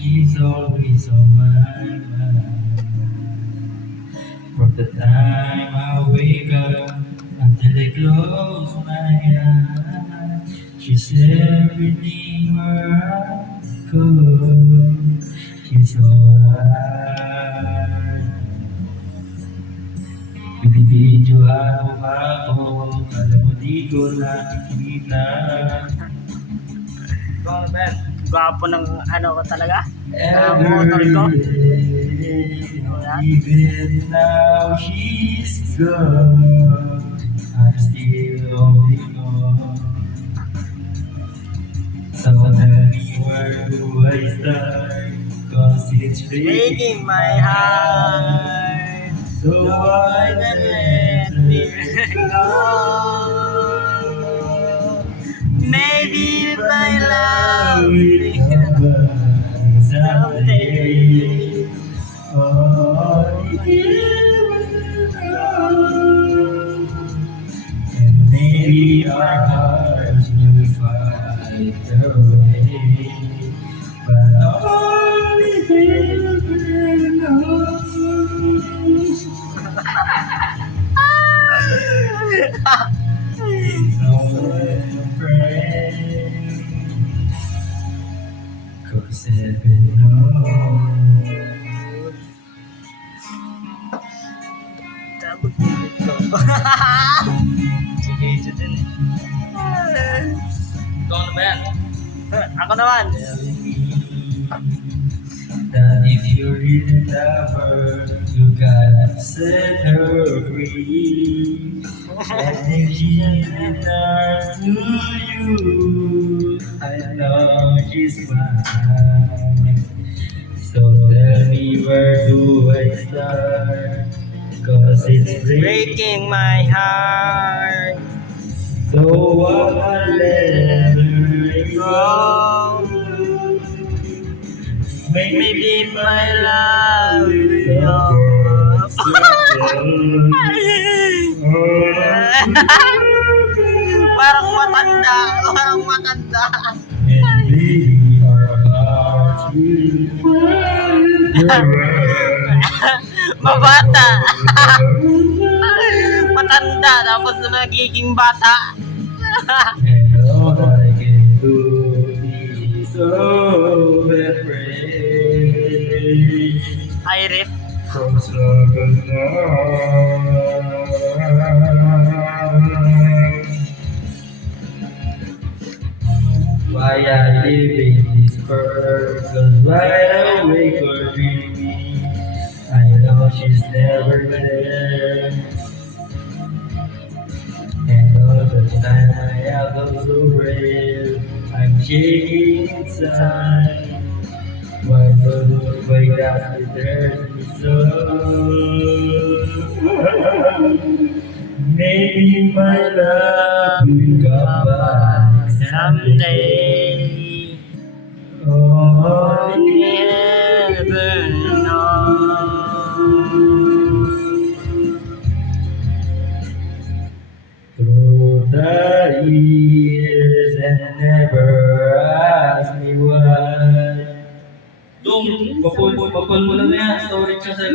she's always on my mind. From the time I wake up until I close my eyes, she's everything where I go. She's alright. Binibidyohan mo ba ako? Alam mo di ko nakikita. Gwapo ng ano ko talaga. Motor ko. Even now she's gone, I'm still holding on. So tell me where do I start? Cause it's Breaking my heart. so why Let let me me go. Maybe my love will come someday. Oh, here we go. And maybe our hearts will find their way. But only heaven knows. It's only a friend. 'Cause heaven knows. Sabog dito. Sige, ito din eh. Ikaw na ba yan? Ako naman. Telling me that if you really love her, you gotta set her free. And if she returns to you, I know she's mine. So tell me where do I start? 'Cause it's Breaking my heart. so I let her go. Maybe my love will Parang matanda. Parang matanda. And maybe our hearts will Mabata. Matanda. Tapos na magiging bata. And all I can do is so afraid. Iris. From struggles now. Why I live in this world? 'Cause wide awake or dreaming, I know she's never there. And all the time I have those so real, I'm shaking inside. Why does it hurt me so? Maybe my love will come back Someday. Oh, Never know. through the years and never ask me why. Dong, papul mo lang yan. Storage siya sa